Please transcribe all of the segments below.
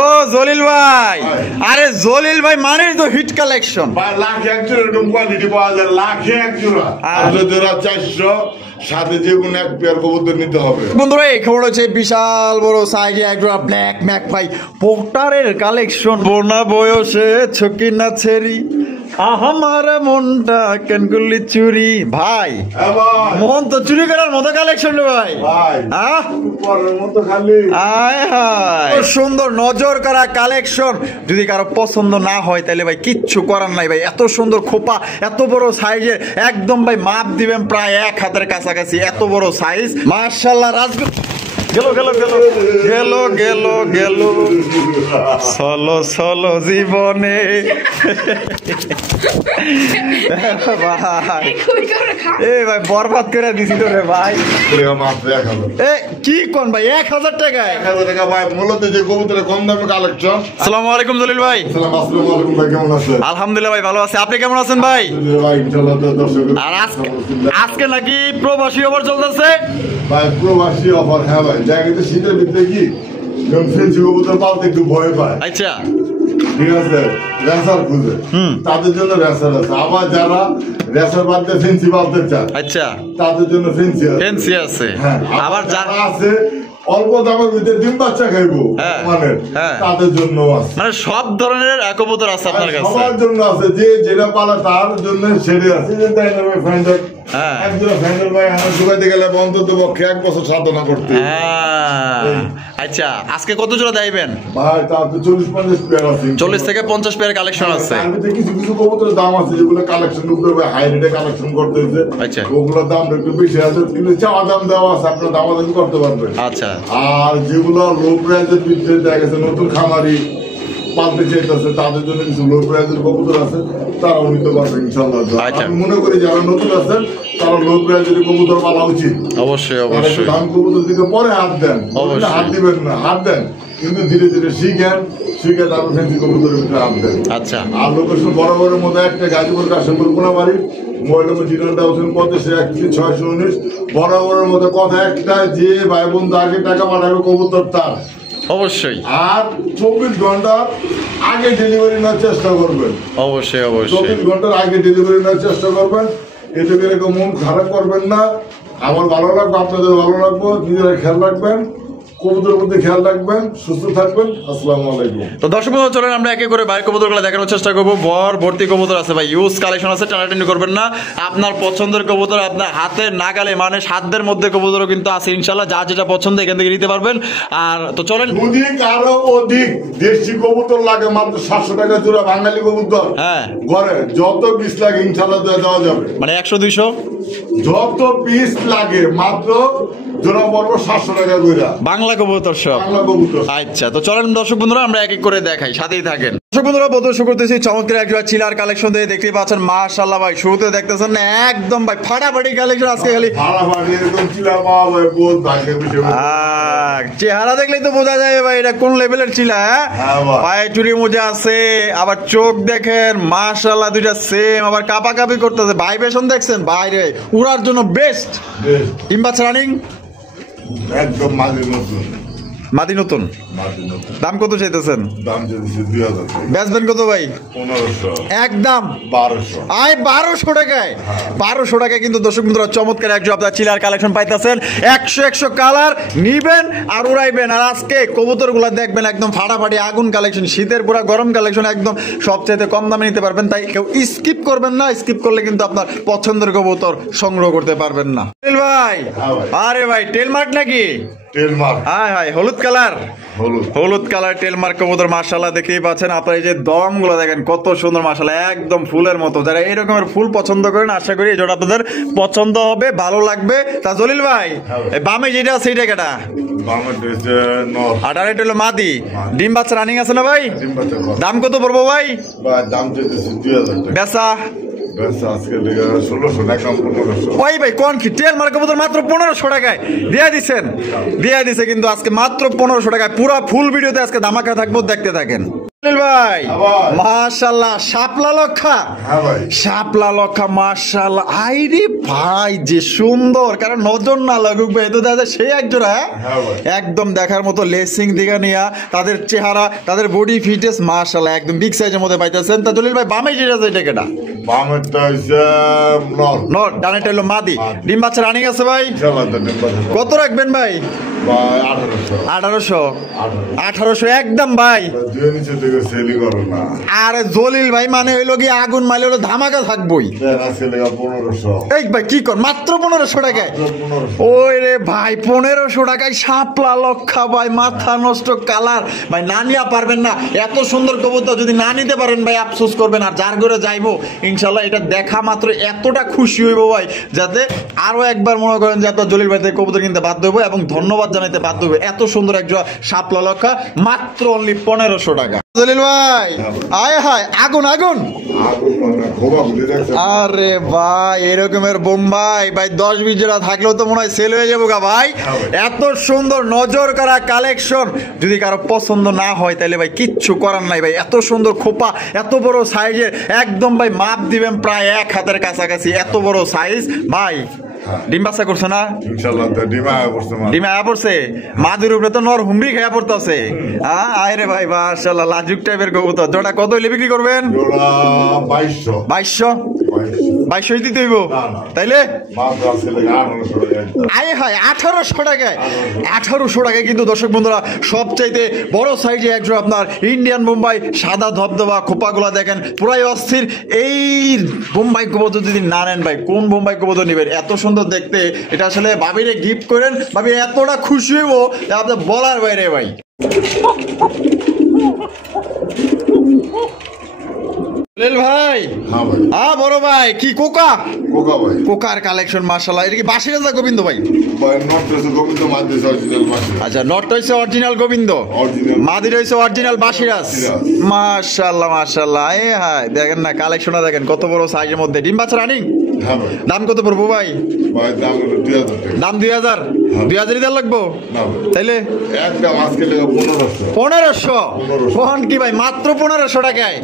ও জলিল ভাই, আরে জলিল ভাই মানে তো হিট কালেকশন ভাই, লাখে এক জোড়া এরকম কোয়ালিটি পাওয়া যায়, লাখে এক জোড়া। আর জোড়া 400, সাথে যে কোনো এক পেয়ার কবুতর নিতে হবে। বন্ধুরা এই খবর হচ্ছে বিশাল বড় সাইজে একটা ব্ল্যাক ম্যাক ভাই পোটারের কালেকশন। বোনা বয়সে ছকি না ছেড়ি আমার মনটা কেন করলি চুরি। ভাই মন তো চুরি করার মতো কালেকশন রে ভাই। আয় হায় সুন্দর নজর করা কালেকশন। যদি কারো পছন্দ না হয় তাহলে ভাই কিচ্ছু করার নাই ভাই। এত সুন্দর খোপা, এত বড় সাইজের, একদম ভাই মাপ দিবেন প্রায় 1 হাতের কাছাকাছি, এত বড় সাইজ। মাশাআল্লাহ রাজগুলো গেল গেল গেল গেল গেল গেল চলো চলো জীবনে। ভাই এ ভাই বরবাদ করে দিছিল রে ভাই। কি কোন ভাই 1000 টাকায়? 1000 টাকা ভাই, মূলত যে কবুতরের কম দামে কালেকশন। আসসালামু আলাইকুম জলিল ভাই। আসসালামু আলাইকুম ভাই, কেমন আছেন? আলহামদুলিল্লাহ ভাই ভালো আছি, আপনি কেমন আছেন ভাই? ভাই ইনশাআল্লাহ দর্শক। আর আজকে নাকি প্রবাসী অফার চলতেছে ভাই, প্রবাসী অফার। হ্যাঁ ভাই, জায়গাতে শীতের ভিতরে কি ফেন্সি কবুতর পালতে একটু ভয় পায়। আচ্ছা ঠিক আছে, রেসার খুঁজে তাদের জন্য রেসার আছে। আবার যারা রেসার বাদ দিয়ে ফেন্সি পালতে চায়, আচ্ছা তাদের জন্য ফেন্সি আছে। হ্যাঁ, আবার যারা আছে অল্প দামের ভিতরে ডিম বাচ্চা খাইবো মানে তাদের জন্য আছে। মানে সব ধরনের কবুতর আছে আপনার কাছে? সবার জন্য আছে, যে যেটা পালা তার জন্য সেটা আছে। আচ্ছা আজকে কত জোড়া দেবেন ভাই? তার তো 40-50 পেয়ার আছে, 40 থেকে 50 পেয়ার কালেকশন আছে। কিছু কিছু কবুতরের দাম আছে যেগুলো কালেকশন করবে, হাই রেটে কালেকশন করতে হচ্ছে। আচ্ছা, ওগুলোর দাম একটু বেশি আছে, কিন্তু চাওয়া দাম দেওয়া আছে, আপনার দামাদামি করতে পারবেন। আচ্ছা, আর যেগুলো লো প্রাইসের ভিতরে দেখা গেছে নতুন খামারি পালতে চাইতেছে, তাদের জন্য কিছু লো প্রাইসের কবুতর আছে, তারাও নিতে পারবে ইনশাআল্লাহ। আমি মনে করি যারা নতুন আছেন তারা লো প্রাইসের কবুতর পালা উচিত। অবশ্যই অবশ্যই। দাম কবুতর দিকে পরে হাত দেন, হাত দিবেন না, হাত দেন কিন্তু ধীরে ধীরে শিখেন, শিখে তারপর ফেন্সি কবুতরের ভিতরে হাত দেন। আচ্ছা, আর লোকেশন বরাবরের মতো একটা গাজীপুর কাশিমপুর কোনাবাড়ি, মোবাইল নম্বর 08161 বরাবরের মতো কথা একটা, যে ভাই বন্ধু আগে টাকা পাঠাবে কবুতর তার অবশ্যই। আর 24 ঘন্টার আগে ডেলিভারি নেওয়ার চেষ্টা করবেন। অবশ্যই অবশ্যই 24 ঘন্টার আগে ডেলিভারি নেওয়ার চেষ্টা করবেন। এতে করে মন খারাপ করবেন না। আমার ভালো লাগবে, আপনাদের ভালো লাগবে। নিজেরা খেয়াল রাখবেন, কবুতরের মধ্যে খেয়াল রাখবেন, সুস্থ থাকবেন। আসসালামু আলাইকুম। তো দর্শক বন্ধু চলেন আমরা একে করে বাইরের কবুতরগুলো দেখানোর চেষ্টা করবো। বর ভর্তি কবুতর আছে ভাই, ইউজ কালেকশন আছে, টানাটানি করবেন না। আপনার পছন্দের কবুতর আপনার হাতে নাগালে, মানে সাধ্যের মধ্যে কবুতরও কিন্তু আছে ইনশাল্লাহ। যা যেটা পছন্দ এখান থেকে নিতে পারবেন। আর তো চলেন, যদি কারো অধিক দেশি কবুতর লাগে মাত্র 700 টাকা জোড়া বাঙালি কবুতর, হ্যাঁ ঘরে যত পিস লাগে ইনশাল্লাহ দেওয়া যাবে। মানে 100-200 যত পিস লাগে মাত্র জোড়া পড়বো 700 টাকা করে, বাংলা কবুতর সব বাংলা কবুতর। আচ্ছা তো চলেন দর্শক বন্ধুরা আমরা এক এক করে দেখাই, সাথেই থাকেন। দর্শক বন্ধুরা প্রদর্শন করতেছি চমৎকার একটা চিলার কালেকশন দিয়ে, দেখতেই পাচ্ছেন মাশাআল্লাহ ভাই। শুরুতে দেখতেছেন না একদম ভাই ফাটাফাটি কালেকশন আজকে, খালি ফাটাফাটি এরকম চিলা পাওয়া ভাই বহুত ভাগ্যের বিষয়। চেহারা দেখলেই তো বোঝা যায় ভাই এটা কোন লেভেলের চিলা। পায়ে চুরি মোজা আছে, আবার চোখ দেখেন মাশাআল্লাহ দুইটা সেম, আবার কাপাকাপি করতেছে। ভাইব্রেশন দেখছেন বাইরে উড়ার জন্য বেস্ট। ডিম বাচ্চা রানিং একদম মাঝে নতুন, মাদি নতুন। দাম কত চাইতেছেন? দাম চাইতেছি 2000 টাকা। বেচবেন কত ভাই? 1500, একদম 1200। আয় 1200 টাকায়। 1200 টাকায় কিন্তু দর্শক বন্ধুরা চমৎকার একজন আপনার চিলার কালেকশন পাইতেছেন। 100 কালার নিবেন আর উড়াইবেন। আর আজকে কবুতরগুলো দেখবেন একদম ফাটাফাটি আগুন কালেকশন, শীতের পুরা গরম কালেকশন, একদম সবচাইতে কম দামে নিতে পারবেন। তাই কেউ স্কিপ করবেন না, স্কিপ করলে কিন্তু আপনার পছন্দের কবুতর সংগ্রহ করতে পারবেন না। ভাই আরে ভাই টেলমার্ক নাকি? টেলমার্ক, হাই হাই হলুদ কালার, হলুদ কালার টেলমার্ক কবুতর মাশাআল্লাহ দেখতেই পাচ্ছেন। আপনার এই যে দম গুলো দেখেন কত সুন্দর মাশাআল্লাহ, একদম ফুলের মতো। যারা এই রকমের ফুল পছন্দ করেন আশা করি এই জোড়া আপনাদের পছন্দ হবে, ভালো লাগবে। তা জলিল ভাই বামে যেটা সেইটা কেটা? আর এটা হলো মাদি। ডিম বাচ্চা রানিং আছে না ভাই? দাম কত পড়বো ভাই? দাম চাইতেছি 2000 টাকা। বেচা আজকে 1600 টাকা, 1500। ওই ভাই কোন কি টেলমার্ক কবুতর মাত্র 1500 টাকায় দিয়ে দিছেন, দিয়ে দিছে কিন্তু আজকে মাত্র 1500 টাকায়। পুরো ফুল ভিডিওতে আজকে ধামাকা থাকবো, দেখতে থাকেন। ভাই হ্যাঁ ভাই। মাশাআল্লাহ শাপলা লক্ষা হ্যাঁ ভাই। শাপলা লক্ষা মাশাআল্লাহ আইরে ভাই যে সুন্দর কারণ নজর না লাগুক ভাই তো দাদা সেই এক জোড়া হ্যাঁ ভাই। একদম দেখার মতো লেসিং দিঘা নিয়া তাদের চেহারা তাদের বডি ফিটনেস মাশাআল্লাহ একদম বিগ সাইজের মধ্যে পাইতেছেন তা জলিল ভাই বামে যেটা আছে এটা কেটা বামেরটা হইছে নর। নট ডানেটা হলো মাদি মাদি। ডিম বাচ্চা রানিং আছে ভাই ইনশাআল্লাহ তো ডিম বাচ্চা কত রাখবেন ভাই ভাই 1800 1800 1800 1800 একদম ভাই দুই নিচে থেকে সেলি করো না আরে জলিল ভাই মানে হইলো কি আগুন মাইলে হলো ধামাকা থাকবই আজকে লেগা 1500 এই ভাই কি কর মাত্র 1500 টাকায় 1500 ওই রে ভাই 1500 টাকায় শাপলা লক্ষা ভাই মাথা নষ্ট কালার ভাই না নিয়া পারবেন না এত সুন্দর কবুতর যদি না নিতে পারেন ভাই আফসোস করবেন আর যার ঘরে যাইবো ইনশাল্লাহ এটা দেখা মাত্র এতটা খুশি হইব ভাই যাতে আরো একবার মনে করেন যে আপনার জলিল ভাই থেকে কবুতর কিনতে বাধ্য হইব এবং ধন্যবাদ জানাইতে বাধ্য হইব এত সুন্দর একজন শাপলা লক্ষা মাত্র অনলি 1500 টাকা জলিল ভাই আয় হায় আগুন আগুন আগুন মানে খোবা বুঝে দেখছেন আরে ভাই এরকমের বোম্বাই ভাই 10-20 জোড়া থাকলেও তো মনে হয় সেল হয়ে যাবো গা ভাই এত সুন্দর নজর করা কালেকশন যদি কারো পছন্দ না হয় তাহলে ভাই কিচ্ছু করার নাই ভাই এত সুন্দর খোপা এত বড় সাইজের একদম ভাই মাপ দিবেন প্রায় 1 হাতের কাছাকাছি এত বড় সাইজ ভাই ডিম বাচ্চা করছে না ইনশাআল্লাহ তো ডিমা করছে মা ডিমে আয়া পড়ছে মাদুর উপরে তো নর হুমড়ি খাইয়া পড়তেছে আয় রে ভাই মাশাআল্লাহ লাজুক টাইপের কবুতর জোড়া কত হইলে বিক্রি করবেন জোড়া 2200 2200 দিতে হইব না, না। তাইলে মাত্র আজকে লেগা 1800 টাকা আয় হায় 1800 টাকায় 1800 টাকায় কিন্তু দর্শক বন্ধুরা সবচাইতে বড় সাইজে একজন আপনার ইন্ডিয়ান বোম্বাই সাদা ধবধবা খোপাগুলা দেখেন পুরাই অস্থির এই বোম্বাই কবুতর যদি না নেন ভাই কোন বোম্বাই কবুতর নেবেন এত সুন্দর দেখতে এটা আসলে ভাবিরে গিফট করেন ভাবি এতটা খুশি হইব আপনার বলার বাইরে ভাই ভাই হ্যাঁ ভাই বড় ভাই কি কোকা কোকা ভাই কোকার কালেকশন মাশাআল্লাহ এটা কি বাসির রাজা গোবিন্দ ভাই ভাই নট রয়েছে গোবিন্দ মাদ্রাস অরিজিনাল মাসি আচ্ছা নট হইছে অরিজিনাল গোবিন্দ অরিজিনাল মাদির হইছে অরিজিনাল বাসিরাজ বাসিরাজ। মাশাআল্লাহ মাশাআল্লাহ এই হায় দেখেন না কালেকশনটা দেখেন কত বড় সাইজের মধ্যে ডিম বাচ্চা রানিং হ্যাঁ ভাই দাম কত পড়বো ভাই ভাই দাম হলো 2000 টাকা দাম 2000 2000 দেওয়া লাগবো না ভাই তাইলে একদম আজকে লেগা 1500 1500 কোন কি ভাই মাত্র 1500 টাকায়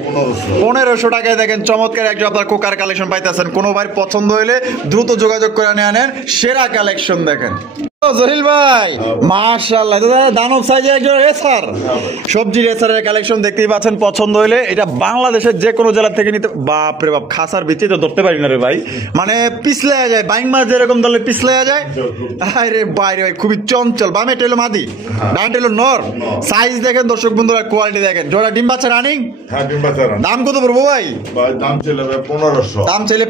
1500 টাকায় দেখেন চমৎকার একজন আপনার কোকার কালেকশন পাইতেছেন কোনো ভাই পছন্দ হইলে দ্রুত যোগাযোগ করে নিয়ে আনেন সেরা কালেকশন দেখেন জহিল ভাই মাশাআল্লাহ এটা দানব সাইজের একজন রেসার সবজি রেসারের কালেকশন দেখতেই পাচ্ছেন পছন্দ হইলে এটা বাংলাদেশের যে কোনো জেলা থেকে নিতে বাপ রে বাপ খাসার ভিতরে তো ধরতে পারি না রে ভাই মানে পিছলে যায় বাইং মাছ যেরকম দলে পিছলে যায় আরে বাইরে ভাই খুবই চঞ্চল বামে টেলো মাদি ডান টেলো নর সাইজ দেখেন দর্শক বন্ধুরা কোয়ালিটি দেখেন জোড়া ডিম বাচ্চা রানিং হ্যাঁ ডিম বাচ্চা দাম কত পড়বো ভাই ভাই দাম ছিল ভাই 1500 দাম চাইলে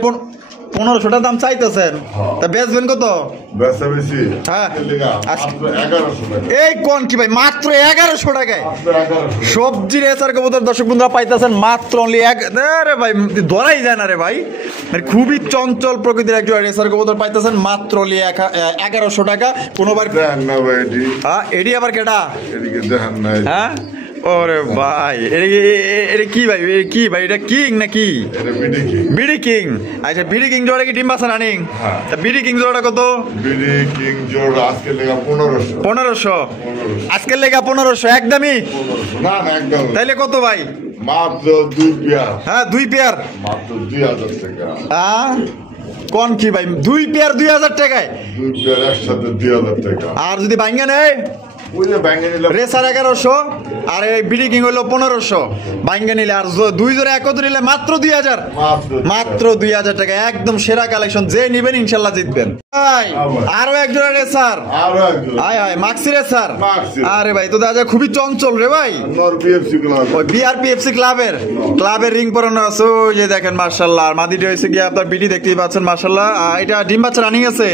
1500 টাকা দাম চাইতেছেন তা বেচবেন কত বেশি বেশি হ্যাঁ। আজকে লেগা মাত্র 1100 টাকা এই কোন কি ভাই মাত্র 1100 টাকায় মাত্র 1100 সবজি রেসার কবুতর দর্শক বন্ধুরা পাইতেছেন মাত্র অনলি আরে ভাই ধরাই যায় না রে ভাই মানে খুবই চঞ্চল প্রকৃতির একজন রেসার কবুতর পাইতেছেন মাত্র অনলি 1100 টাকা কোনোবার দেখেন না ভাই এটি এডি আবার কেডা এদিকে দেখেন না হ্যাঁ ওরে ভাই এটা কি ভাই কি ভাই এটা কিং নাকি এটা বিডি কি বিডি কিং আচ্ছা বিডি কিং জোড়া কি ডিম বাচ্চা রানিং হ্যাঁ। তা বিডি কিং জোড়া কত বিডি কিং জোড়া আজকে লেগা 1500 1500 আজকের লেগা 1500 একদমই 1500 না না একদম তাইলে কত ভাই মাত্র 2 পেয়ার হ্যাঁ 2 পেয়ার মাত্র 2000 টাকা কোন কি ভাই 2 পেয়ার 2000 টাকায় 2 পেয়ার একসাথে 2000 টাকা আর যদি ভাঙ্গা নেয় ওই যে ব্যাংকে নিলাম রেসার 1100 আর এই বিডি কিং হলো 1500 ভাঙ্গা নিলে আর দুই জোড়া একত্র নিলে মাত্র 2000 মাত্র 2000 টাকা একদম সেরা কালেকশন যে নিবেন ইনশাআল্লাহ জিতবেন ভাই আরো এক জোড়া রেসার আরো একজন হায় হায় মাক্সি রেসার মাক্সি। আরে ভাই তো দাদা খুবই চঞ্চল রে ভাই নর বিএফসি ক্লাব ওই বিআরপিএফসি ক্লাবের রিং পরানো আছে ওই যে দেখেন মাশাআল্লাহ আর মাদিটা হইছে কি আপনার বিডি দেখতেই পাচ্ছেন মাশাআল্লাহ এটা ডিম বাচ্চা রানিং আছে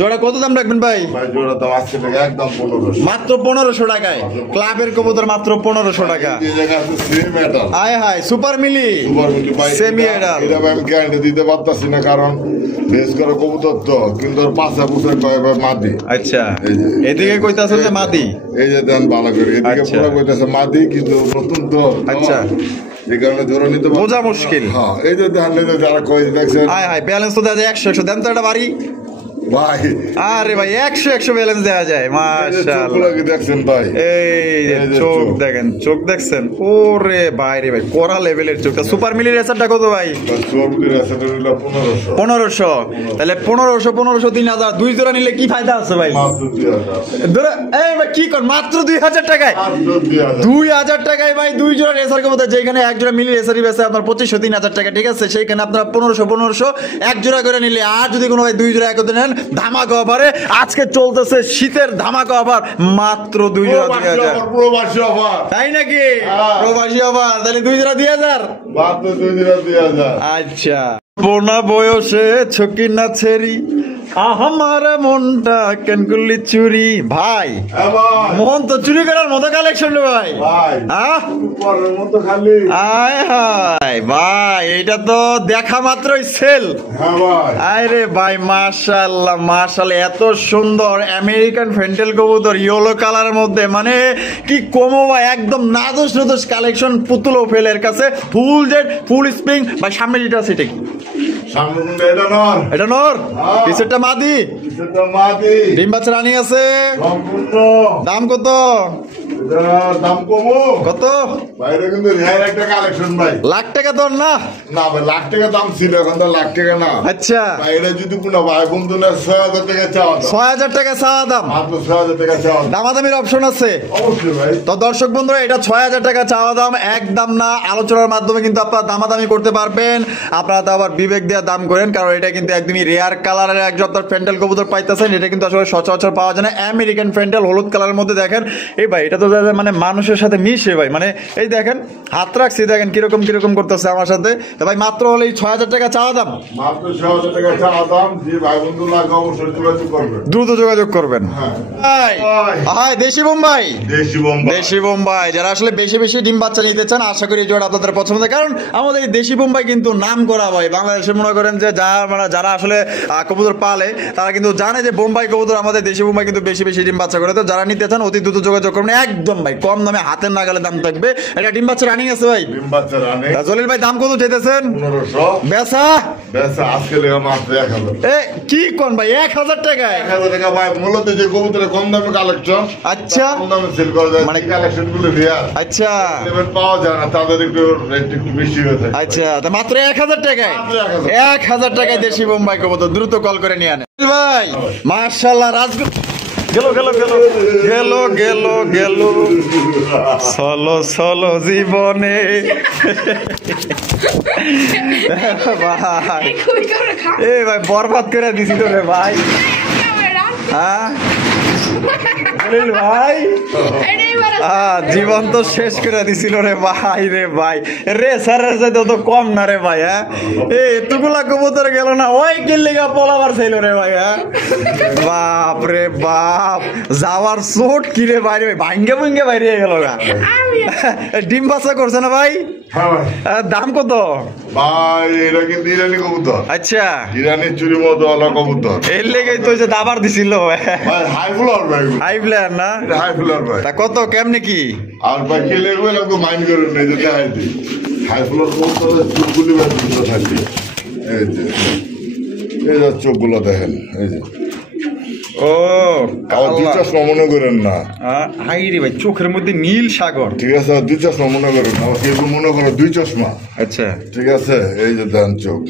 জোড়া কত দাম রাখবেন ভাই ভাই জোড়া দাম আজকে লেগা একদম 1500 মাত্র 1500 টাকায় ক্লাবের কবুতর মাত্র 1500 টাকা এই জায়গা আছে সেম মেটাল হায় হায় সুপার মিলি সেমি এডাল এটা ভাই আমি গ্যারান্টি দিতে পারতাছি না কারণ বেশ করে কবুতর তো কিন্তু ওর পাশা পুষে কয় ভাই মাদি আচ্ছা এই যে- এদিকে কইতাছেন যে মাদি এই যে দেন ভালো করে এদিকে আচ্ছা। পুরো কইতাছে মাদি কিন্তু নতুন তো আচ্ছা। এই কারণে ধরে নিতে পারছি বোঝা না। মুশকিল। হ্যাঁ এই যে ধান যারা কই দেখছেন হায় হায় ব্যালেন্স তো দাদা 100 দেন তো একটা বাড়ি ভাই আরে ভাই 100 ব্যালেন্স দেওয়া যায় মাশাআল্লাহ। চোখগুলোকে দেখছেন ভাই, এই যে এই যে চোখ চোখ। দেখেন, চোখ দেখছেন, ওরে ভাই রে ভাই কড়া লেভেলের চোখটা। সুপার মিলি রেসারটা কত ভাই? চোখগুলির আছে 1500 1500। তাহলে 1500 3000 দুই জোড়া নিলে কি ফায়দা আছে ভাই? মাত্র 2000 ধরো এই ভাই কি কর মাত্র 2000 টাকায়? মাত্র 2000 2000 টাকায় ভাই দুই জোড়া রেসার কবুতর, যেখানে এক জোড়া মিলি রেসারই বেচে আপনার 2500 3000 টাকা, ঠিক আছে? সেইখানে আপনার 1500 এক জোড়া করে নিলে, আর যদি কোনো ভাই দুই জোড়া একত্রে নেন ধামাকা অফারে, আজকে চলতেছে শীতের ধামাকা অফার, মাত্র দুই জোড়া 2000। প্রবাসী অফার, তাই নাকি? হ্যাঁ। প্রবাসী অফার, তাহলে দুই জোড়া 2000। মাত্র 2000 আচ্ছা পোনা বয়সে ছকি না ছেড়ি আমার মনটা কেন করলি চুরি। ভাই এবার মন তো চুরি করার মতো কালেকশন রে ভাই। ভাই আহ পরের মতো খালি, আয় হায় ভাই, এটা তো দেখা মাত্রই সেল। হ্যাঁ ভাই আরে ভাই মাশাআল্লাহ মাশাআল্লাহ, এত সুন্দর আমেরিকান ফেন্টেল কবুতর ইয়েলো কালারের মধ্যে, মানে কি কমো ভাই, একদম নাদোস নাদোস কালেকশন। পুতুল ফেলের কাছে ফুল জেড ফুল স্প্রিং ভাই। সামনে যেটা আছে এটা কি? সামনে কিন্তু এটা নর, এটা নর, হ্যাঁ। পিছেরটা মাদি। সেটা মাদি ডিম বাচ্চা রানিং আছে। সম্পূর্ণ। দাম কত? এটার দাম কমো কত? বাইরে কিন্তু রেয়ার একটা কালেকশন ভাই। লাখ টাকা তোর না? না ভাই, লাখ টাকা দাম ছিল, এখন তো লাখ টাকা না। আচ্ছা বাইরে যদি কোনো ভাই বন্ধু না 6000 টাকা চাওয়া দাম, 6000 টাকা চাওয়া দাম, মাত্র 6000 টাকা চাওয়া দাম। দামাদামির অপশন আছে। অবশ্যই ভাই, তো দর্শক বন্ধুরা, এটা 6000 টাকা চাওয়া দাম, একদম না, আলোচনার মাধ্যমে কিন্তু আপনারা দামাদামি করতে পারবেন। আপনারা তো আবার বিবেক দিয়ে দাম করেন, কারণ এটা কিন্তু একদমই রেয়ার কালারের এক জোড়া ফ্যান্টেল কবুতর পাইতেছেন। এটা কিন্তু আসলে সচরাচর পাওয়া যায় না। আমেরিকান ফ্যান্টেল হলুদ কালারের মধ্যে দেখেন এই ভাই, এটা তো মানে মানুষের সাথে মিশে ভাই, মানে এই দেখেন হাত রাখছি, দেখেন কিরকম কিরকম করতেছে আমার সাথে। তো ভাই মাত্র হলে 6000 টাকা চাওয়া দাম, মাত্র 6000 টাকা চাওয়া দাম। যে ভাই বন্ধু লাগে অবশ্যই যোগাযোগ করবে। দ্রুত যোগাযোগ করবেন। হ্যাঁ। ভাই হাই দেশি বোম্বাই, দেশি বোম্বাই, দেশি বোম্বাই যারা আসলে বেশি বেশি ডিম বাচ্চা নিতে চান, আশা করি এই জোড়া আপনাদের পছন্দ হবে। কারণ আমাদের এই দেশি বোম্বাই কিন্তু নাম করা ভাই বাংলাদেশে। মনে করেন যে যারা আসলে কবুতর পালে তারা কিন্তু জানে যে বোম্বাই কবুতর, আমাদের দেশি বোম্বাই কিন্তু বেশি বেশি ডিম বাচ্চা করে। তো যারা নিতে চান অতি দ্রুত যোগাযোগ করবেন, একদম ভাই কম দামে, হাতের নাগালে দাম থাকবে। এটা ডিম বাচ্চা রানিং আছে ভাই। ডিম বাচ্চা রানে তা জলিল ভাই দাম কত চাইতেছেন? 1500। বেচা বেচা আজকে লেগে মাত্র 1000। এ কি কোন ভাই 1000 টাকায়? 1000 টাকা ভাই। মূলত যে কবুতরের কম দামে কালেকশন, আচ্ছা কম দামে সেল করা যায়, মানে মানে- কালেকশন গুলো রেয়ার আচ্ছা লেভেল পাওয়া যায় না, তাদের একটু রেট একটু বেশি হয়ে থাকে। আচ্ছা, তা মাত্র 1000 টাকায়? মাত্র 1000 1000 টাকায় দেশি বোম্বাই কবুতর, দ্রুত কল করে নিয়ে আনে ভাই। মাশাআল্লাহ রাজগুলো গেল গেল গেল গেল গেল গেল চলো চলো জীবনে। ভাই এ ভাই বরবাদ করে দিছিল রে ভাই। হ্যাঁ জলিল ভাই জীবন তো শেষ করে দিছিল রে ভাই। রে ভাই রে স্যারের সাথে তো কম না রে ভাই। হ্যাঁ এতগুলা কবুতর গেল না, ওই কিল্লিগা পলাবার ছিল রে ভাই। হ্যাঁ বাপ রে বাপ, যাওয়ার চোট কি রে ভাই, ভাঙ্গে ভুঙ্গে বাইরে গেল গা। ডিম বাচ্চা করছে না ভাই? হ্যাঁ ভাই। দাম কত ভাই এটা কিন্তু ইরানি কবুতর, আচ্ছা ইরানি চুরি মতো আলা কবুতর। এর লেগেই তো যে দাবার দিছিল ভাই হাই ফ্লোর ভাই, হাই প্লেয়ার না? এটা হাই ফ্লোর ভাই। তা কত কেমনে কি? আর ভাই খেলে গেলে একটু মাইন্ড করেন না, যে দেখাই দিই হাই ফ্লোর কবুতর চোখগুলি ভাই সুন্দর থাকবে। এই যে এই যে চোখগুলো দেখেন, এই যে ও আবার দুই চশমা মনে করেন না, হাই রে ভাই, চোখের মধ্যে নীল সাগর। ঠিক আছে? দুই চশমা মনে করেন না, কেউ মনে করো দুই চশমা, আচ্ছা ঠিক আছে? এই যে দেন চোখ,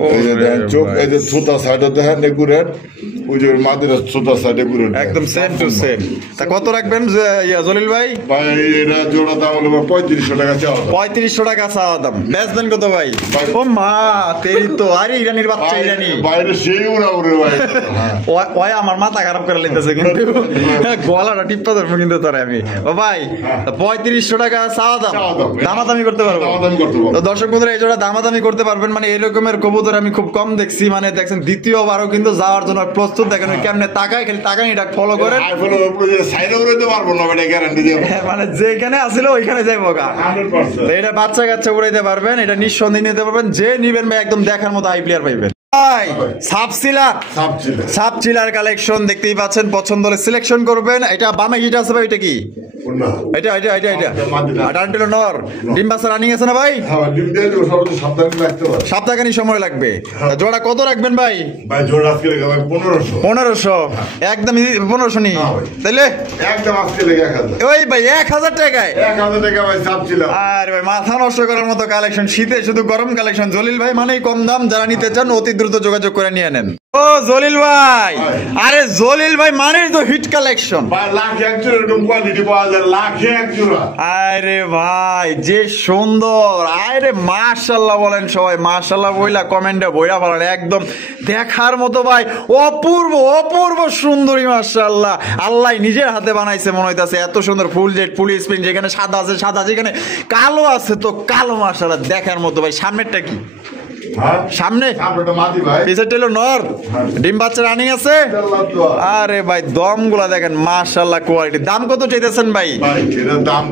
ও এই যে দেন চোখ, এই যে ছুতা সাইডে দেখেন একুরেট, ওই যে মাদের ছুতা সাইড একুরেট, একদম সেম টু সেম। তা কত রাখবেন জলিল ভাই? ভাই এটা জোড়া দাম হলো 3500 টাকা চাওয়া দাম। 3500 টাকা চাওয়া দাম, বেচবেন কত ভাই? ভাই। ও মা তেরি তো, আরে ইরানির বাচ্চা ইরানি। বাইরে সেই উড়া উড়ে ভাই। হ্যাঁ। ওই আমার মাথা খারাপ করে লিতেছে কিন্তু গলাটা টিপ্পা ধরবো কিন্তু তোরে আমি। ও ভাই 3500 টাকা চাওয়া দাম, চাওয়া দাম। দামাদামি করতে পারবো? দামাদামি করতে পারবো। তো দর্শক বন্ধুরা এই জোড়া দামাদামি করতে পারবেন। মানে এরকমের কবুতর আমি খুব কম দেখছি। মানে দেখছেন দ্বিতীয়বারও কিন্তু যাওয়ার জন্য প্রস্তুত। দেখেন ওই কেমনে তাকায়, খালি তাকাই, এটা ফলো করেন। হাই ফ্লোর উপরে যে সাইডে উড়াইতে পারবো না, এটা গ্যারান্টি দিয়ে মানে যেখানে আসলে ওইখানে যাইবো গা। 100%। এটা বাচ্চা কাচ্চা উড়াইতে পারবেন, এটা নিঃসন্দেহে নিতে পারবেন। যে নিবেন ভাই একদম দেখার মতো হাই প্লেয়ার পাইবেন। সাপ ছিল। সাপ চিলার কালেকশন দেখতেই পাচ্ছেন, পছন্দ হলে সিলেকশন করবেন। এটা বামে যেটা আছে ভাই, এটা কি? না এটা আটানটেল নর ডিম বাচ্চা রানিং আছে না ভাই? হ্যাঁ ডিম দিয়ে দেবো, সব সাবধানে রাখতে পারে। সপ্তাহখানি সময় লাগবে। জোড়া কত রাখবেন ভাই? ভাই জোড়া আজকে লেগে ভাই 1500। 1500 একদম 1500 নি তাইলে একদম আজকে লেগে 1000। ওই ভাই 1000 টাকায় 1000 টাকা ভাই চাপ ছিল। আর ভাই মাথা নষ্ট করার মতো কালেকশন, শীতে শুধু গরম কালেকশন। জলিল ভাই মানেই কম দাম, যারা নিতে চান অতি দ্রুত যোগাযোগ করে নিয়ে নেন। ও জলিল ভাই, আরে জলিল ভাই মানেই তো হিট কালেকশন ভাই, লাখে এক জোড়া এরকম কোয়ালিটি পাওয়া যায়, লাখে এক জোড়া। আরে ভাই যে সুন্দর, আরে মাশাআল্লাহ বলেন সবাই, মাশাআল্লাহ বইলা কমেন্টে বইরা বলেন, একদম দেখার মতো ভাই, অপূর্ব অপূর্ব সুন্দরী মাশাআল্লাহ। আল্লাহ নিজের হাতে বানাইছে মনে হইতাছে, এত সুন্দর ফুল জেট ফুল স্প্রিং, যেখানে সাদা আছে সাদা, যেখানে কালো আছে তো কালো, মাশাআল্লাহ দেখার মতো ভাই। সামনেরটা কি? সামনে পিছেরটা হলো নর, ডিম বাচ্চা রানিং আছে। আরে ভাই দম গুলা দেখেন মাশাআল্লাহ কোয়ালিটি। দাম কত চাইতেছেন ভাই? দাম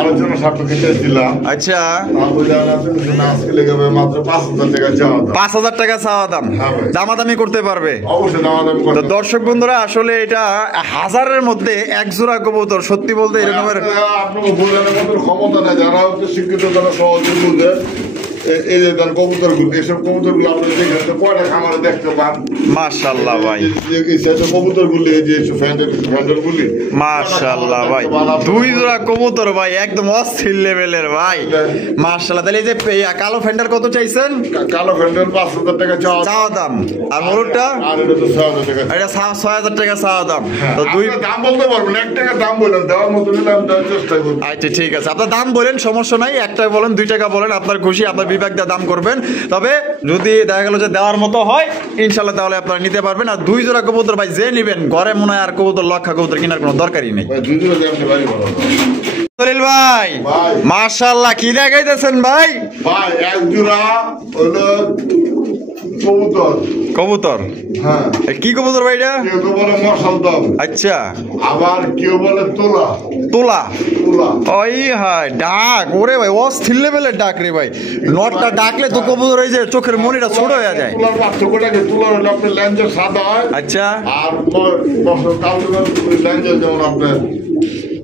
আলোচনা সাপেক্ষে চাইছিলাম। আচ্ছা আজকে লেগে মাত্র 5000 টাকা চাওয়া দাম। 5000 টাকা চাওয়া দাম, দামাদামি করতে পারবে অবশ্যই দামাদামি করতে। দর্শক বন্ধুরা আসলে এটা হাজারের মধ্যে এক জোড়া কবুতর, সত্যি বলতে এরকমের আপনাকে বোঝানোর মতো ক্ষমতা নাই, যারা হচ্ছে শিক্ষিত তারা সহজে বুঝে। এই যে কবুতর গুলো, এইসব কবুতর গুলো আপনি দেখেন কয়টা খামারে দেখতে পান। মাশাআল্লাহ ভাই কবুতর গুলি, এই যে ফ্যান্ডেল গুলি, মাশাআল্লাহ ভাই দুই জোড়া কবুতর ভাই একদম অস্থির লেভেলের ভাই মাশাআল্লাহ। তাহলে এই যে কালো ফ্যান্ডার কত চাইছেন? কালো ফ্যান্ডেল 5000 টাকা চাওয়া দাম। আর হলুদটা? আর এটা তো 6000 টাকা। এটা 6000 টাকা চাওয়া দাম। তো দুই দাম বলতে পারবেন, 1 টাকা দাম বলেন, দেওয়ার মতো নিলে আমি দেওয়ার চেষ্টা করব। আচ্ছা ঠিক আছে, আপনার দাম বলেন, সমস্যা নাই, 1 টাকা বলেন 2 টাকা বলেন, আপনার খুশি, আপনার বিভাগ দিয়ে দাম করবেন। তবে যদি দেখা গেল যে দেওয়ার মতো হয় ইনশাআল্লাহ তাহলে আপনারা নিতে পারবেন। আর দুই জোড়া কবুতর ভাই যে নেবেন, ঘরে মনে হয় আর কবুতর লক্ষা কবুতর কেনার কোনো দরকারই নেই। ভাই দুই জোড়া দাম ভাই ভালো। জলিল ভাই মাশাআল্লাহ কি দেখাইতেছেন ভাই? ভাই এক জোড়া হলো কবুতর। কবুতর? হ্যাঁ। কি কবুতর ভাই এটা? কেউ তো বলে মশালদম। আচ্ছা। আবার কেউ বলে তোলা। তোলা? তোলা। ওই হায় ডাক, ওরে ভাই অস্থির লেভেলের ডাক রে ভাই। নটটা ডাকলে তো কবুতর এই যে চোখের মনিটা ছোট হয়ে যায়। তোলার পার্থক্যটাকে, তোলার হলো আপনার ল্যাঞ্জের সাদা হয়। আচ্ছা। আর মশাল কালো ল্যাঞ্জের যেমন আপনার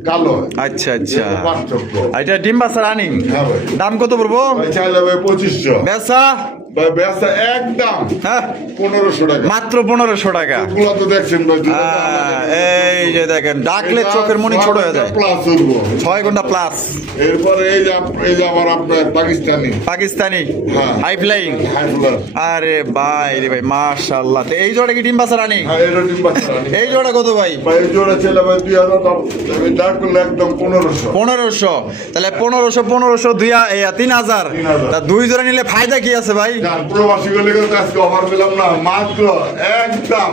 কালো। আচ্ছা আচ্ছা। পার্থক্য। এটা ডিম বাচ্চা রানিং। হ্যাঁ ভাই। দাম কত পড়বো? চাইলে ভাই 2500। বেচা? ভাই বেচা একদম 1500 টাকা। মাত্র 1500 টাকা। এগুলো তো দেখছেন ভাই। এই যে দেখেন ডাকলে চোখের মনি ছোট হয়ে যায়। প্লাস উঠবো 6 ঘন্টা প্লাস। এরপরে এই যে আমার আপনার পাকিস্তানি হাই ফ্লাইং। আরে ভাই রে ভাই মাশাআল্লাহ। তো এই জোড়া কি ডিম বাচ্চা রানিং? হ্যাঁ এটা ডিম বাচ্চা রানিং। এই জোড়া কত ভাই? ভাই এই জোড়া ছিল ভাই 2000, আমি ডাক করলে একদম 1500। 1500? তাহলে 1500 3000। তা দুই জোড়া নিলে ফায়দা কি আছে ভাই? প্রবাসী গলে আজকে অফার পেলাম না, মাত্র একদম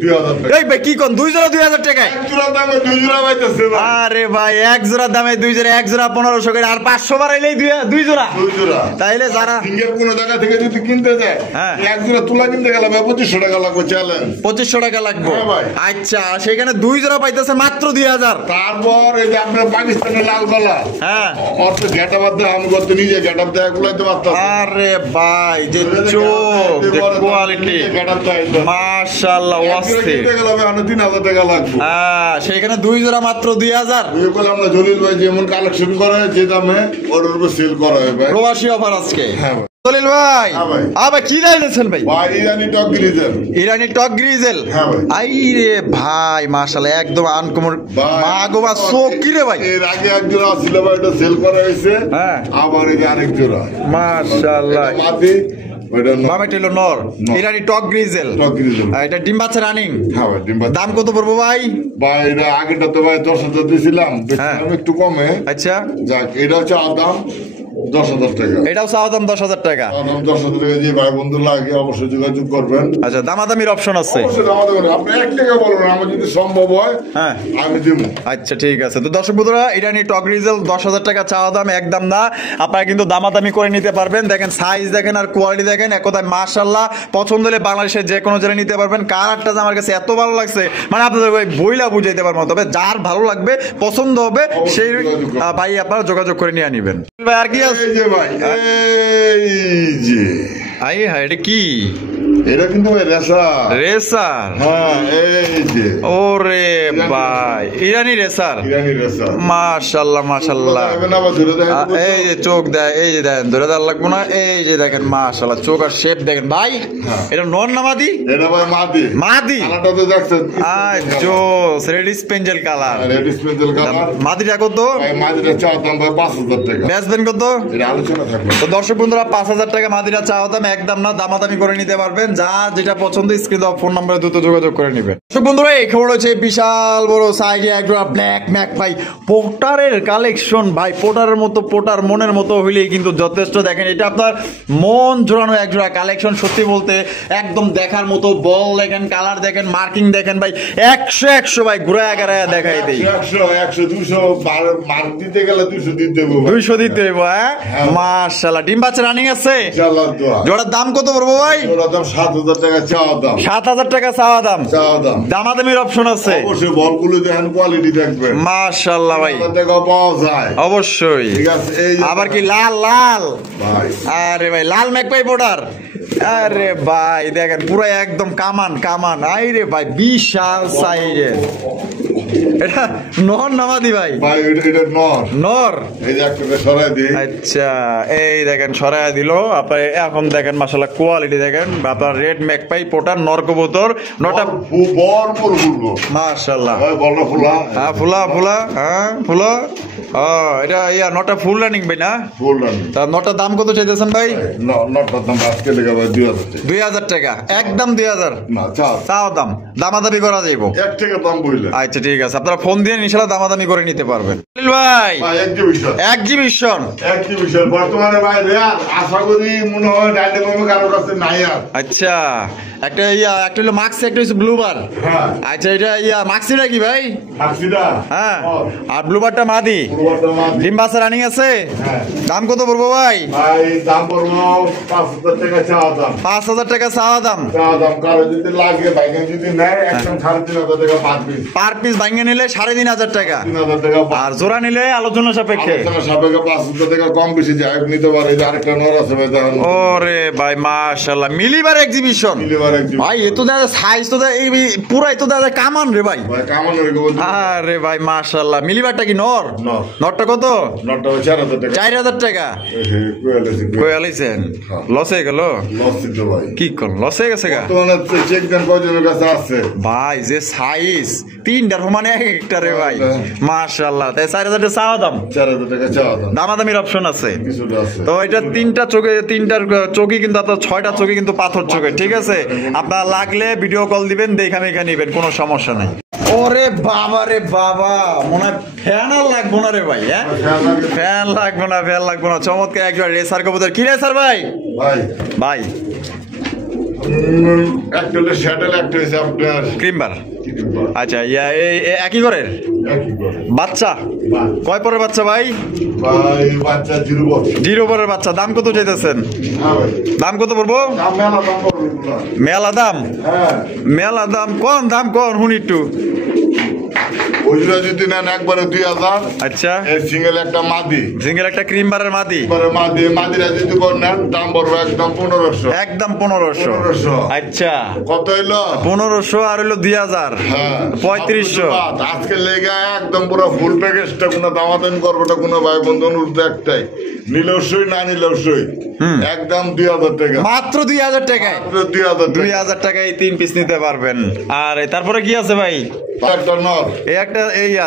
2000 টাকা। এই ভাই কি কোন দুই জোড়া 2000 টাকায়? এক জোড়া দামে দুই জোড়া পাইতেছে ভাই। আরে ভাই এক জোড়া দামে দুই জোড়া, এক জোড়া 1500 করে, আর 500 বাড়াইলেই দুই জোড়া। তাইলে যারা সিঙ্গেল কোন জায়গা থেকে যদি কিনতে যায়, এক জোড়া তুলা কিনতে গেলে ভাই 2500 টাকা লাগবে। চ্যালেঞ্জ 2500 টাকা লাগবে। হ্যাঁ ভাই। আচ্ছা সেখানে দুই জোড়া পাইতেছে মাত্র 2000। তারপর এই যে আপনার পাকিস্তানের লাল গলা, হ্যাঁ অর্থ গেটাবার দেয়, আমি করতে নিজে গেটার দেয় গুলাইতে পারতাম। আরে ভাই যে চোখ, যে কোয়ালিটি, মাশাআল্লাহ অস্থির। 3000 টাকা লাগবে। সেখানে দুই জোড়া মাত্র 2000। আমরা জলিল ভাই যেমন কালেকশন করে যে দামে ওর উপর সেল করা হয় ভাই। প্রবাসী অফার আজকে। হ্যাঁ ভাই। জলিল ভাই আবার কি দিয়েছেন ভাই? ভাই ইরানি টক গ্রিজেল। ইরানি টক গ্রিজেল? হ্যাঁ ভাই। আই রে ভাই মাশাআল্লাহ একদম আনকমন। মা গো মা চোখ কি রে ভাই? এর আগে এক জোড়া ছিল ভাই, এটা সেল করা হয়েছে। হ্যাঁ। আবার এই যে আরেক জোড়া মাশাআল্লাহ। মাদি বামেটিলো নর, ইরানি টক গ্রিজেল। এটা ডিম বাচ্চা রানিং। হ্যাঁ ভাই ডিম বাচ্চা। দাম কত পড়বো ভাই? ভাই এটা আগেটা তো ভাই 10,000 দিয়েছিলাম, একটু কমে। আচ্ছা যাক এটা হচ্ছে দাম 10,000 টাকা। এটাও চাওয়া দাম 10,000 টাকা। 10,000 টাকা যে ভাই বন্ধু লাগে অবশ্যই যোগাযোগ করবেন। আচ্ছা দামাদামির অপশন আছে? অবশ্যই দামাদামি। আপনি 1 টাকা বলুন, আমার যদি সম্ভব হয় আমি দেব। আচ্ছা ঠিক আছে। তো দর্শক বন্ধুরা ইরানি টক রিজেল 10,000 টাকা চাওয়া দাম, একদম না। আপনারা কিন্তু দামাদামি করে নিতে পারবেন। দেখেন সাইজ দেখেন আর কোয়ালিটি দেখেন, এক কথায় মাশাআল্লাহ। পছন্দ হলে বাংলাদেশের যে কোনো জায়গায় নিতে পারবেন। কালারটা আমার কাছে এত ভালো লাগছে, মানে আপনাদের ভাই বইলা বুঝাইতে পারবো। তবে যার ভালো লাগবে পছন্দ হবে সেই ভাই আপনারা যোগাযোগ করে নিয়ে নিবেন। ভাই আর কি আছে? এই যে ভাই এই যে আই হ্যাঁ এটা কি? এটা কিন্তু ভাই রেসার। রেসার? হ্যাঁ এই যে। ওরে ভাই ইরানি রেসার। ইরানি রেসার। মাশাআল্লাহ মাশাআল্লাহ। এই যে চোখ দেয়, এই যে দেখেন ধরে দেওয়ার লাগবো না, এই যে দেখেন মাশাআল্লাহ চোখ আর শেপ দেখেন ভাই। এটা নর না মাদি? এটা ভাই মাদি। মাদি? কালারটা তো দেখছেন। জোস রেড স্পেঞ্জেল কালার। Red স্পেঞ্জেল colour. মাদিটা কত? ভাই মাদিটা চাওয়া দাম ভাই 5000 টাকা। বেচবেন কত? এটা আলোচনা থাকবে। তো দর্শক বন্ধুরা 5000 টাকা মাদিরা চাওয়া দাম, একদম না, দামাদামি করে নিতে পারবেন। যা যেটা পছন্দ স্ক্রিন দেওয়া ফোন নম্বরে দ্রুত যোগাযোগ করে নেবেন। দর্শক বন্ধুরা এই খবর হচ্ছে বিশাল বড় সাইজে একটা ব্ল্যাক ম্যাক ভাই পোটারের কালেকশন ভাই। পোটারের মতো পোটার মনের মতো হইলেই কিন্তু যথেষ্ট। দেখেন এটা আপনার মন জোড়ানো একজোড়া কালেকশন। সত্যি বলতে একদম দেখার মতো। বল দেখেন, কালার দেখেন, মার্কিং দেখেন ভাই। 100 ভাই ঘুরে আগারায় দেখাই দেই। 100 200 মার্ক দিতে গেলে 200 দিতে দেবো। 200 দিতে দেবো। হ্যাঁ মাশাআল্লাহ। ডিম বাচ্চা রানিং আছে? ইনশাআল্লাহ দোয়া। জোড়ার দাম কত পড়বো ভাই? জোড়ার দাম 7000 টাকা চাওয়া দাম। 7000 টাকা চাওয়া দাম। চাওয়া দাম। দামাদামির অপশন আছে? অবশ্যই। বলগুলো দেখেন, কোয়ালিটি দেখবেন। মাশাআল্লাহ ভাই। টাকা পাওয়া যায় অবশ্যই। ঠিক আছে। এই আবার কি লাল লাল ভাই। আরে ভাই লাল ম্যাকপাই পোটার। আরে ভাই দেখেন পুরো একদম কামান কামান। আইরে ভাই বিশাল সাইজে। এটা নর নামাদি ভাই? ভাই এটা নর। নর? এই যে একটা সরাই দিই। আচ্ছা এই দেখেন সরাই দিল আপনার। এখন দেখেন মাশাআল্লাহ কোয়ালিটি দেখেন আপনার। রেড ম্যাকপাই পোটার নর কবুতর। নটা ভরপুর ফুলবো মাশাআল্লাহ। ভাই বলনা ফুলা। হ্যাঁ ফুলা ফুলা। হ্যাঁ ফুলা। এটা ইয়া নটা ফুল রানিং ভাই না? Full running. তার নটার দাম কত চাইতেছেন ভাই? নটার দাম আজকে লেগে ভাই 2000 টাকা। 2000 টাকা একদম 2000 না চাও। চাও দাম, দামাদামি করা যাইবো। 1 টাকা দাম বইলে। আচ্ছা ঠিক আছে, আপনারা ফোন দিয়ে ইনশাআল্লাহ দামাদামি করে নিতে পারবেন। ভাই ভাই এক্সিবিশন। এক্সিবিশন। এক্সিবিশন বর্তমানে ভাই রেয়ার। আশা করি মনে হয় ডাইনামো কারোর কাছে নাই আর। আচ্ছা একটা একটা হলো মাক্স, একটা হচ্ছে ব্লুবার। হ্যাঁ। আচ্ছা এটা মাক্সিটা কি ভাই? মাক্সিটা। হ্যাঁ। আর ব্লুবারটা মাদি। ব্লুবারটা মাদি। ডিম বাচ্চা রানিং আছে? হ্যাঁ। দাম কত পড়বো ভাই? ভাই দাম পড়বো 5000 টাকা চাওয়া দাম। 5000 টাকা চাওয়া দাম। চাওয়া দাম। কারো যদি লাগে ভাইকে যদি নেয় একদম 3500 টাকা পার পিস। পার পিস ভাঙে নিলে 3500 টাকা। 3000 টাকা। আর জোড়া নিলে আলোচনা সাপেক্ষে। আলোচনা সাপেক্ষে 5000 টাকা কম বেশি যায় নিতে পারে। এই যে আরেকটা নর আছে ভাই দেখেন। ওরে ভাই মাশাআল্লাহ মিলিবার এক্সিবিশন। মিলিবার এক্সিবিশন। ভাই এ তো দাদা সাইজ তো এই পুরাই তো দাদা কামান রে ভাই। ভাই কামান রে গো। আরে ভাই মাশাআল্লাহ। মিলিবারটা কি নর? নর। নরটা কত? নরটা 4000 টাকা। 4000 টাকা। কই আলাইছেন? লস হয়ে গেল? লস দিতে ভাই। কি কোন লস হয়ে গেছে গা? তোমার চেক দেন কয়জনের কাছে আছে ভাই যে সাইজ তিনটার মানে একটা রে ভাই। মাশাআল্লাহ। তাই 4000 টাকা চাওয়া দাম। 4000 টাকা চাওয়া দাম। দামাদামির অপশন আছে? কিছুটা আছে। তো এটা তিনটার চোখই কিন্তু আপনার 6টা চোখই কিন্তু পাথর চোখে। ঠিক আছে, আপনার লাগলে ভিডিও কল দিবেন, দেখা মেখা নিবেন, কোনো সমস্যা নাই। ওরে বাবা রে বাবা, মনে হয় ফ্যান আর লাগবো না রে ভাই। হ্যাঁ ফ্যান লাগবো না, ফ্যান লাগবো না। চমৎকার একবার রেসার কবুতর। কি রেসার ভাই? ভাই ভাই একটা হলো শ্যাডেল, একটা হচ্ছে আপনার ক্রিমবার। আচ্ছা একই ঘরের বাচ্চা? কয় পরের বাচ্চা ভাই? ভাই বাচ্চা 0 বছর। 0 পরের বাচ্চা। দাম কত চাইতেছেন? হ্যাঁ ভাই। দাম কত পড়বো? দাম মেলা দাম পড়বে না। মেলা দাম? হ্যাঁ মেলা দাম কোন দাম কোন শুনি একটু। ওইটা যদি নেন একবারে 2000। আচ্ছা এই সিঙ্গেল একটা মাদি। সিঙ্গেল একটা ক্রিমবারের মাদি। একবারে মাদি। মাদিরা যদি নেন দাম পড়বে একদম 1500। একদম 1500। 1500। আচ্ছা কত হইলো? 1500 আর হইলো 2000। হ্যাঁ 3500। আজকে লেগে একদম পুরো ফুল প্যাকেজটা কোনো দামাদামি করবো না কোনো ভাই বন্ধু। অনুরোধ একটাই, নিলসই না নিলসই একদম 2000 টাকা। মাত্র 2000 টাকায়? 2000 টাকায় 3 পিস নিতে পারবেন। আর তারপরে কি আছে ভাই? একটা নর। এই একটা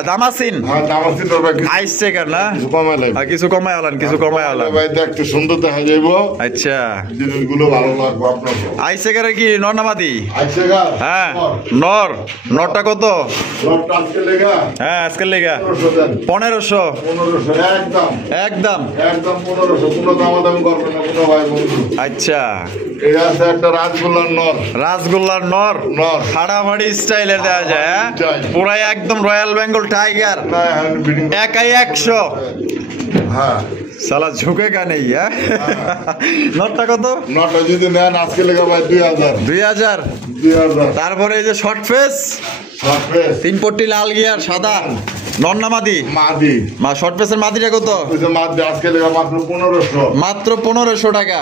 দামাসিন। হ্যাঁ দামাসিন ভাই। আইস চেকার না? কিছু কমাই লাগবে। কিছু কমাই আলান, কিছু কমাই আলান ভাই। দেখতে সুন্দর দেখা যাইবো। আচ্ছা জিনিসগুলো ভালো লাগবে আপনার। আইস চেকারে কি নর না মাদি? আইসে গা। হ্যাঁ নর। নরটা কত? নরটা আজকে লেগা। হ্যাঁ আজকের লেগা 1500। 1500 একদম একদম একদম 1500। কোনো দামাদামি করবে না কোনো ভাই বন্ধু। আচ্ছা এই আছে একটা রাজগোল্লার নর। রাজগোল্লার নর। নর ফাড়াফাড়ি স্টাইলের দেওয়া যায়। পুরাই একদম রয়্যাল বেঙ্গল টাইগার। না এখন বিডিং একাই 100। হ্যাঁ সালা ঝুঁকে নেই। হ্যাঁ নটটা কত? নটা যদি নেন আজকে লেগে ভাই 2000। 2000। তারপরে এই যে শর্ট ফেস, সব ফ্রেশ। 3 পট্টি লাল গিয়ার সাদা। নন্না মাদি মাদি মা শর্ট পেসের মাদিটা কত? মাদি আজকে লেগে মাত্র 1500, মাত্র 1500 টাকা।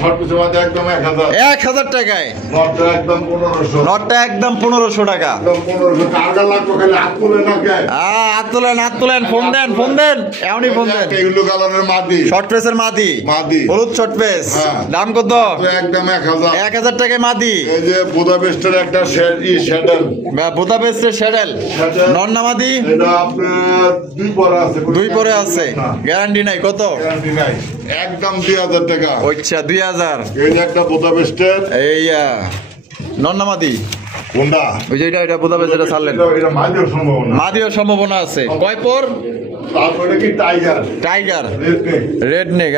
শর্ট পিসের মাদি একদম 1000, 1000 টাকায় নটটা একদম 1500, নটটা একদম 1500 টাকা। একদম 1500 টাকা লাগবে, খালি হাত তুলে না কে হাত তোলেন, ফোন দেন এমনই ফোন দেন। এগুলো কালারের মাদি, শর্ট পেসের মাদি, হলুদ শর্ট পেস, দাম কত? একদম 1000, 1000 টাকায় মাদি। এই যে বুদাপেস্টের একটা শ্যাডেল, বুদাপেস্টের শ্যাডেল নন্না মাদি, এটা আপনার দুই পরে আছে, গ্যারান্টি নাই। কত? গ্যারান্টি নাই, একদম 2000 টাকা। আচ্ছা 2000। এই যে একটা বুদাপেস্টের, এই নন্না মাদি কোনটা? ওই যে এটা বুদাপেস্টটা ছাড়লেন, এটা মাদিও সম্ভাবনা, মাদিও সম্ভাবনা আছে। কয় পর? তারপরে কি টাইগার রেড নেক, রেড নেক।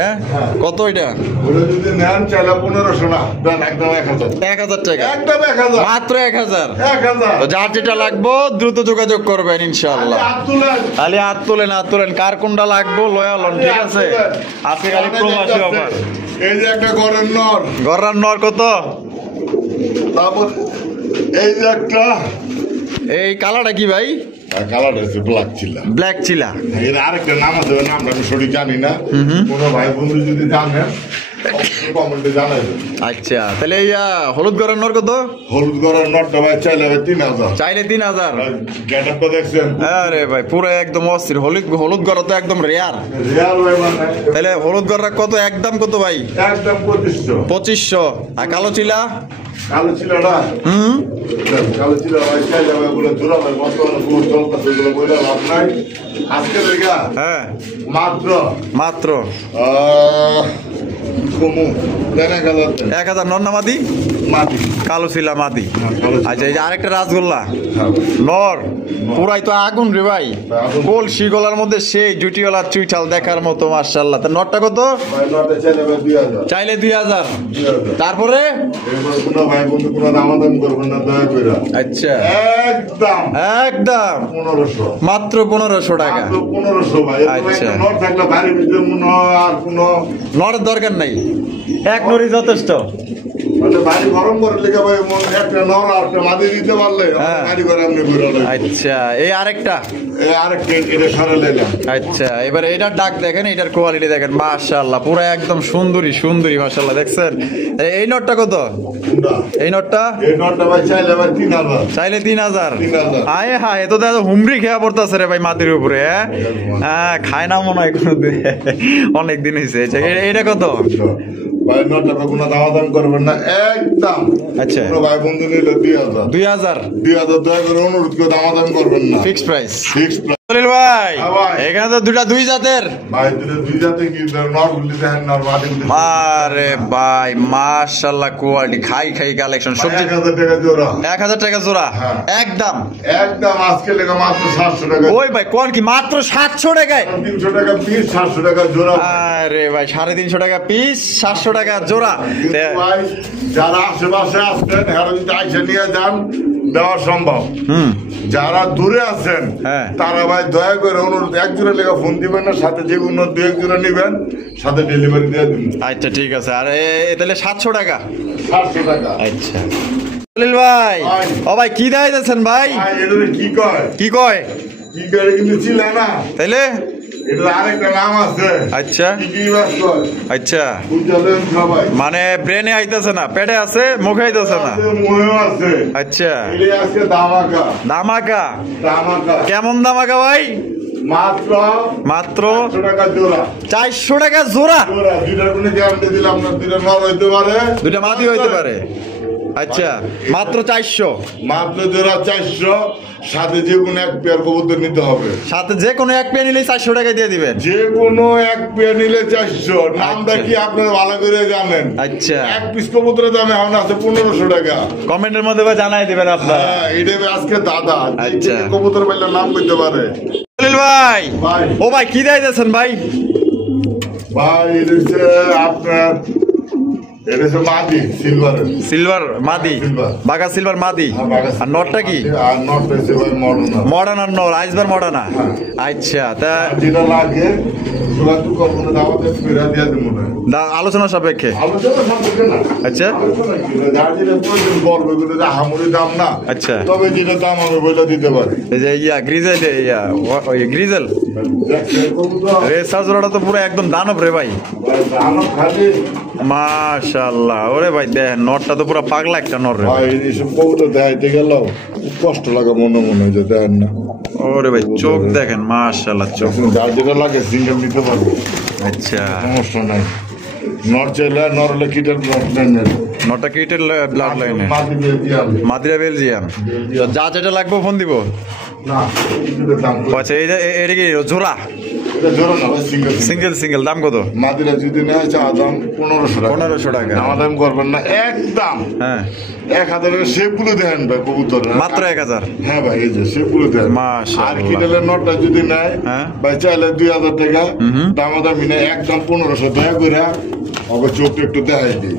কত এটা? ওটা যদি নেন চাইলে 1500 না, দেন একদম 1000, 1000 টাকা, একদম 1000, মাত্র 1000। 1000। তো যার যেটা লাগবে দ্রুত যোগাযোগ করবেন ইনশাআল্লাহ। খালি হাত তোলেন, কার কোনটা লাগবে লয়াল হন, ঠিক আছে? আজকে খালি প্রবাসী অফার। এই যে একটা গররার নর কত? তারপর এই যে একটা, এই কালারটা কি ভাই? কালার আছে ব্ল্যাক চিলা, ব্ল্যাক চিলা। এর আরেকটা নাম আছে, নামটা আমি সঠিক জানি না, কোনো ভাই বন্ধু যদি জানেন কমেন্টে জানাবেন। আচ্ছা তাহলে এই হলুদ গড়ার নর কত? হলুদ গড়ার নটটা ভাই চাইলে 3000, চাইলে 3000। গেটআপটা দেখছেন? আরে ভাই পুরো একদম অস্থির। হলুদ গড়া তো একদম রেয়ার। রিয়াল ভাই মানে তাহলে হলুদ গড়া কত? একদম কত ভাই? একদম 2500। আর কালো চিলা? কালো চিলাটা, কালো চিলা ভাই চাইলে ভাই বলে জোড়া ভাই বর্তমানে পুরো চলতেছে, ওগুলো বলে লাভ নাই। আজকে দেখা হ্যাঁ মাত্র মাত্র কমু জানা গেল 1000 নন্না মাদি, মাটি কালো চিলা মাদি। আচ্ছা এই যে আরেকটা রাসগোল্লা হ্যাঁ। নর, পুরাই তো আগুন রে ভাই। কলসি গলার মধ্যে সেই জুটিওয়ালা চুইঠাল দেখার মতো, মাশাআল্লাহ। তা নটটা কত? ভাই নটে চাইলে ভাই 2000, চাইলে 2000। তারপরে এবার কোনো ভাই বন্ধু কোনো দামাদাম করবেন না, দয়া করে আচ্ছা একদম একদম 1500, মাত্র 1500 টাকা। মাত্র 1500 ভাই। আচ্ছা। নট থাকলে বাড়ির ভিতরে মনে হয় আর কোনো নরের দরকার নাই, এক নরি যথেষ্ট। মানে বাড়ি গরম করে লেগে ভাই একটা নর আর একটা মাদি দিতে পারলে বাড়ি করে আপনি ঘুরে নেবেন। আচ্ছা এই আরেকটা, আরেকটা এটা সরে নিলাম। আচ্ছা এবার এটার ডাক দেখেন, এটার কোয়ালিটি দেখেন, মাশাআল্লাহ পুরো একদম সুন্দরী মাশাআল্লাহ। দেখছেন এই নটটা কত? এই নটটা, এই নটটা ভাই চাইলে ভাই 3000, চাইলে 3000। 3000। আয় হ্যাঁ, এ তো দাদা হুমড়ি খেয়া পড়তেছে রে ভাই মাটির উপরে। হ্যাঁ খায় না মনে হয় কোনোদিন, অনেকদিন হয়েছে। এটা কত? ভাই নটটা কোনো দামাদাম করবেন না, একদম। আচ্ছা কোনো ভাই বন্ধু নিলে 2000, 2000 দয়া করে অনুরোধ করে দামাদাম করবেন না, fixed price. Fixed price. Salil ভাই হ্যাঁ ভাই। এখানে তো দুই জাতের। ভাই দুই জাতে কি নর গুলি দেখেন, নর মাদি গুলি আরে ভাই মাশাআল্লাহ কোয়ালিটি, খাই কালেকশন। সবজি 1000 টাকা জোড়া, 1000 টাকা জোড়া। হ্যাঁ। একদম আজকে লেগে মাত্র 700 টাকা। ওই ভাই কোন কি মাত্র 700 টাকায়? 300 টাকা পিস, 700 টাকা জোড়া। আরে ভাই 350 টাকা পিস, 700 টাকা জোড়া। কিন্তু ভাই যারা আশেপাশে আসছেন এরা যদি আইসা নিয়ে যান দেওয়া সম্ভব। যারা দূরে আছেন হ্যাঁ। তারা ভাই দয়া করে অনুরোধ, এক জোড়া লেগে ফোন দিবেন না, সাথে যে কোনো 2-1 জোড়া নিবেন, সাথে ডেলিভারি দিয়ে দিন। আচ্ছা ঠিক আছে। আর তাহলে 700 টাকা। 700 টাকা। আচ্ছা সলিল ভাই, ভাই। ও ভাই কি দিতেছেন ভাই? ভাই এটা কি কয় কি কয়? কি করে কিন্তু ছিল না, তাইলে এটা আরেকটা নাম আছে। আচ্ছা কি বাস কয় আচ্ছা, বুঝলেন সবাই? মানে ব্রেনে আইতেছে না, পেটে আছে, মুখে আইতেছে না। মুহেও আছে। আচ্ছা এটা আজকে ধামাকা। ধামাকা। ধামাকা কেমন ধামাকা ভাই? মাত্র মাত্র 400 টাকা জোড়া। 400 টাকা জোড়া। জোড়া দুইটার কোনো গ্যারান্টি দিলাম না, দুইটা নর হইতে পারে, দুইটা মাটি হইতে পারে। আচ্ছা মাত্র 400। মাত্র জোড়া 400, সাথে যে কোনো এক পেয়ার কবুতর নিতে হবে। সাথে যে কোনো এক পেয়ে নিলে 400 টাকা দিয়ে দিবেন। যে কোনো এক পেয়ার নিলে 400। নামটা আচ্ছা। কি আপনারা ভালো করে জানেন? আচ্ছা এক পিস কবুতরের দাম এখন আছে 1500 টাকা। কমেন্টের মধ্যে বা জানাই দিবেন আপনারা। হ্যাঁ, এটা আজকে দাদা আচ্ছা। কবুতর পাইলে নাম করতে পারে। সলিল ভাই, ভাই। ও ভাই কি দিতেছেন ভাই? ভাই এটা হচ্ছে আপনার এটা হচ্ছে মাদি সিলভারের। সিলভার মাদি, সিলভার। বাঘা সিলভার মাদি। হ্যাঁ, বাঘা আর নটটা কি? আর নটটা হচ্ছে ভাই মডার্ন। মডার্ন আর নর, আইসবার মডার্ন। হ্যাঁ। আচ্ছা, তা যেটা লাগে তোরা তুই কখনো দাওয়াতে ফেরা দিয়ে দেবো না। আলোচনা সাপেক্ষে। আলোচনা সম্পর্কে না। আচ্ছা। আলোচনা কি না, যার যেটা প্রয়োজন বলবে, এগুলো যে আহামরি দাম না। আচ্ছা। তবে যেটা দাম আমি বলে দিতে পারি। এই যে গ্রিজেল, গ্রিজেল দেখছেন কবুতর? রেসার জোড়াটা তো পুরো একদম দানব রে ভাই। ভাই, দানব খালি। মাশাআল্লাহ, ওরে ভাই দেখেন নটটা তো পুরো পাগলা একটা নর রে। ভাই, এইসব কবুতর দেখাইতে গেলেও খুব কষ্ট লাগে মনে মনে, যে দেখেন না। ওরে ভাই চোখ দেখেন, মাশাআল্লাহ চোখ। যার যেটা লাগে সিঙ্গেল নিতে পারবো, আচ্ছা, সমস্যা নাই। নর চাইলে নর হলে কিটার ব্লড লাইনের নটটা কিটের ব্লাড লাইনে, মাটি দিয়ে দিয়ে আনবে। মাদিরা বেলজিয়াম। তো যা যেটা লাগবে ফোন দিব। না, এটার দাম কত? আচ্ছা, এটা কি জোড়া? এটা জোড়া না ভাই, সিঙ্গেল। সিঙ্গেল সিঙ্গেল দাম কত? মাদিরা যদি নেয় চা দাম 1500 টাকা। 1500 টাকা। দাম করবেন না একদম। হ্যাঁ, 1000 শেপগুলো দেখেন ভাই কবুতর। মাত্র 1000। হ্যাঁ ভাই, এই যে শেপগুলো দেখেন। মাশাআল্লাহ। আর কিটালের নটটা যদি নেয় হ্যাঁ। ভাই চাইলে 2000 টাকা। দামাদামি নেয় একদম 1500 টাকা করে। আবার চোখটা একটু দেখাই দিই।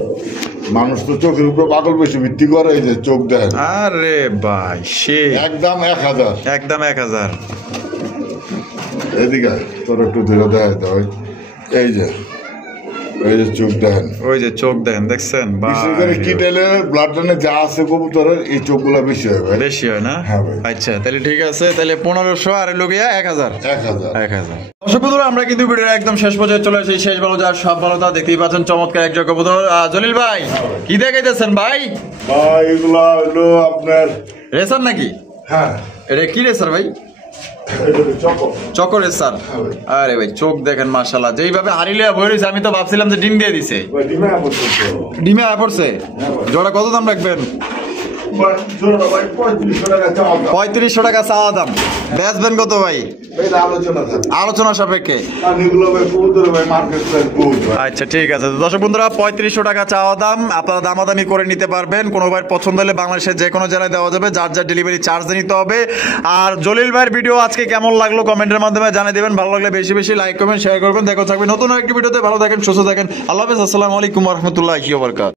মানুষ তো চোখের উপর পাগল বেশি ভিত্তি করে, এই যে চোখ দেখেন। আরে ভাই সে একদম 1000। একদম 1000। এদিকে তোর একটু ধরে দেখাই দাও। এই যে চোখ দেখেন। ওই যে চোখ দেখেন, দেখছেন? বিশেষ করে কিটেলের ব্লাড লাইনে যা আছে কবুতরের, এই চোখগুলা বেশি হয় ভাই। বেশি হয় না? হ্যাঁ ভাই। আচ্ছা, তাহলে ঠিক আছে, তাহলে 1500 আর লোকিয়া 1000। 1000। 1000। দর্শক বন্ধুরা, আমরা কিন্তু ভিডিওর একদম শেষ পর্যায়ে চলে এসেছি। শেষ ভালো যার সব ভালো তা দেখতেই পাচ্ছেন, চমৎকার এক জগৎ কবুতর। জলিল ভাই কি দেখাইতেছেন ভাই? ভাই, এগুলা হলো আপনার, রেসার নাকি? হ্যাঁ, এটা কি রেসার ভাই? এটা হলো চকো। চকর রেসার। হ্যাঁ ভাই। আরে ভাই চোখ দেখেন মাশাআল্লাহ, যেইভাবে হারিলে বই রয়েছে, আমি তো ভাবছিলাম যে ডিম দিয়ে দিছে। ভাই, ডিমে পড়ছে। ডিমে আয়া পড়ছে। জোড়া কত দাম রাখবেন? ভাই, জোড়া ভাই 3500 টাকা চাওয়া দাম। 3500 টাকা চাওয়া দাম। বেচবেন কত ভাই? ভাই, আলোচনা থাকে। আলোচনা সাপেক্ষে। আর এগুলো ভাই কবুতর ভাই মার্কেট প্রাইস বহুত ভাই। আচ্ছা ঠিক আছে, তো দর্শক বন্ধুরা 3500 টাকা চাওয়া দাম, আপনারা দামাদামি করে নিতে পারবেন। কোনো ভাইয়ের পছন্দ হলে বাংলাদেশের যে কোনো জেলায় দেওয়া যাবে, যার যার ডেলিভারি চার্জ নিতে হবে। আর জলিল ভাইয়ের ভিডিও আজকে কেমন লাগলো কমেন্টের মাধ্যমে জানিয়ে দেবেন। ভালো লাগলে বেশি বেশি লাইক করবেন, শেয়ার করবেন। দেখা থাকবে নতুন একটি ভিডিওতে। ভালো থাকেন, সুস্থ থাকেন। আল্লাহ হাফেজ। আসসালামু আলাইকুম ওয়া রাহমাতুল্লাহি ওয়া বারাকাতুহু।